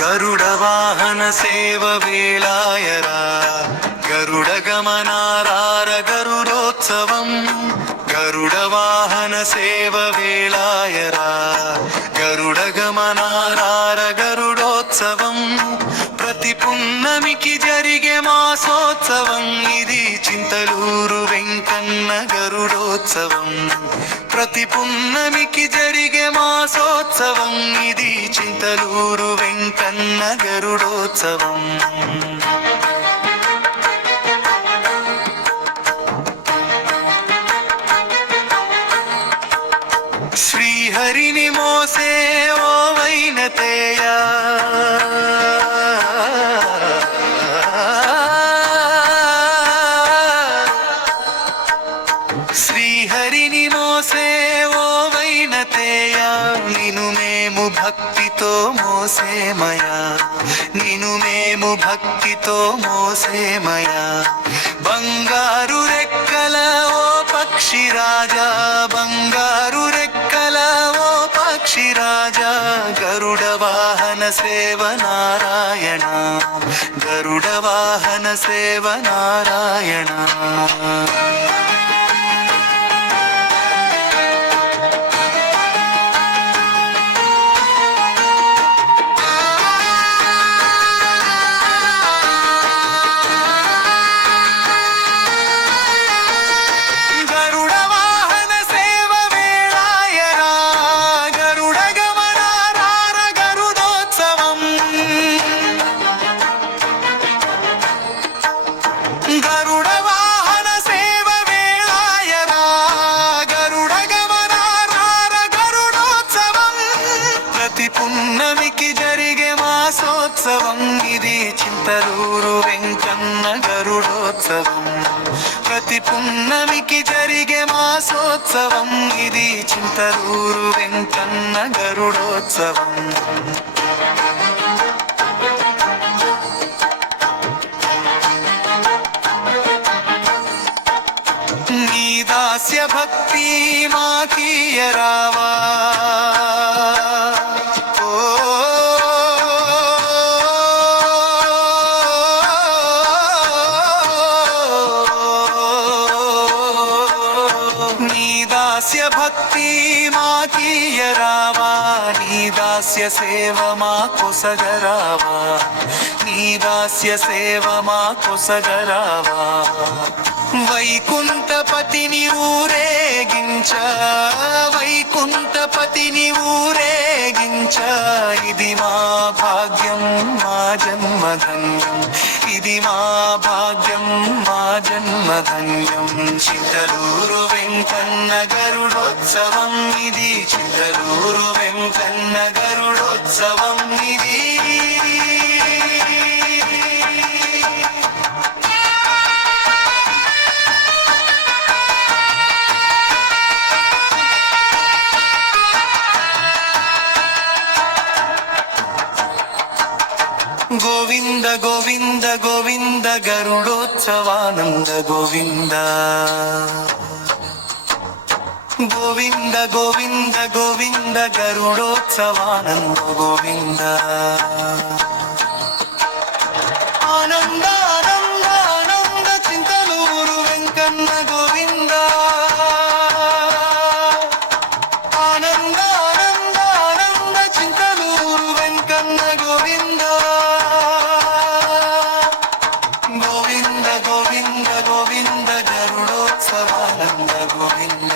గరుడ వాహన సేవ వేళాయరా గరుడ గమనారార గరుడోత్సవం గరుడ వాహన సేవ వేళాయరా గరుడ గమనారార గరుడోత్సవం ప్రతి పున్నమికి జరిగే మాసోత్సవం ఇది చింతలూరు వెంకన్న గరుడోత్సవం ప్రతి పున్నమికి జరిగే మాసోత్సవం ఇది చింతలూరు వెంకన్న గరుడోత్సవం శ్రీహరిని మోసే ఓ వైనతేయ శ్రీహరిని మోసే ఓ వైనతేయ నిను మేము భక్తితో మోసేమయా నిను మేము భక్తితో మోసేమయా బంగారు రెక్కల ఓ పక్షి రాజా బంగారు రెక్కల ఓ పక్షి రాజా గరుడ వాహన సేవ నారాయణ గరుడ వాహన సేవ నారాయణ గరుడ వాహన సేవ వేళాయరా గరుడ గమనారార గరుడోత్సవం ప్రతి పున్నమికి జరిగే మాసోత్సవం ఇది చింతలూరు వెంకన్న గరుడోత్సవం ప్రతి పున్నమికి జరిగే మాసోత్సవం ఇది చింతలూరు వెంకన్న గరుడోత్సవం దాస్య భక్తి మాకీయ రావా నీ దాస్య భక్తి మాకీయ రావా నీ దాస్య సేవ మా కొసగరావా నీ దాస్య సేవ మా కొసగరావా వైకుంఠపతిని ఊరేగించ వైకుంఠపతిని ఊరేగించ ఇది మా భాగ్యం మా జన్మధన్యం ఇది మా భాగ్యం మా జన్మధన్యం చింతలూరు వెంకన్న గరుడోత్సవం ఇది చింతలూరు వెంకన్న గరుడోత్సవం ఇది గోవింద గోవింద గోవింద గరుడోత్సవానంద గోవింద గోవింద గోవింద గోవింద గరుడోత్సవానంద గోవింద ఆనంద ఆనంద ఆనంద చింతలూరు వెంకన్న గోవింద ఆనంద ఆనంద ఆనంద చింతలూరు వెంకన్న గోవింద గోవింద గోవింద గోవింద గరుడోత్సవానంద గోవింద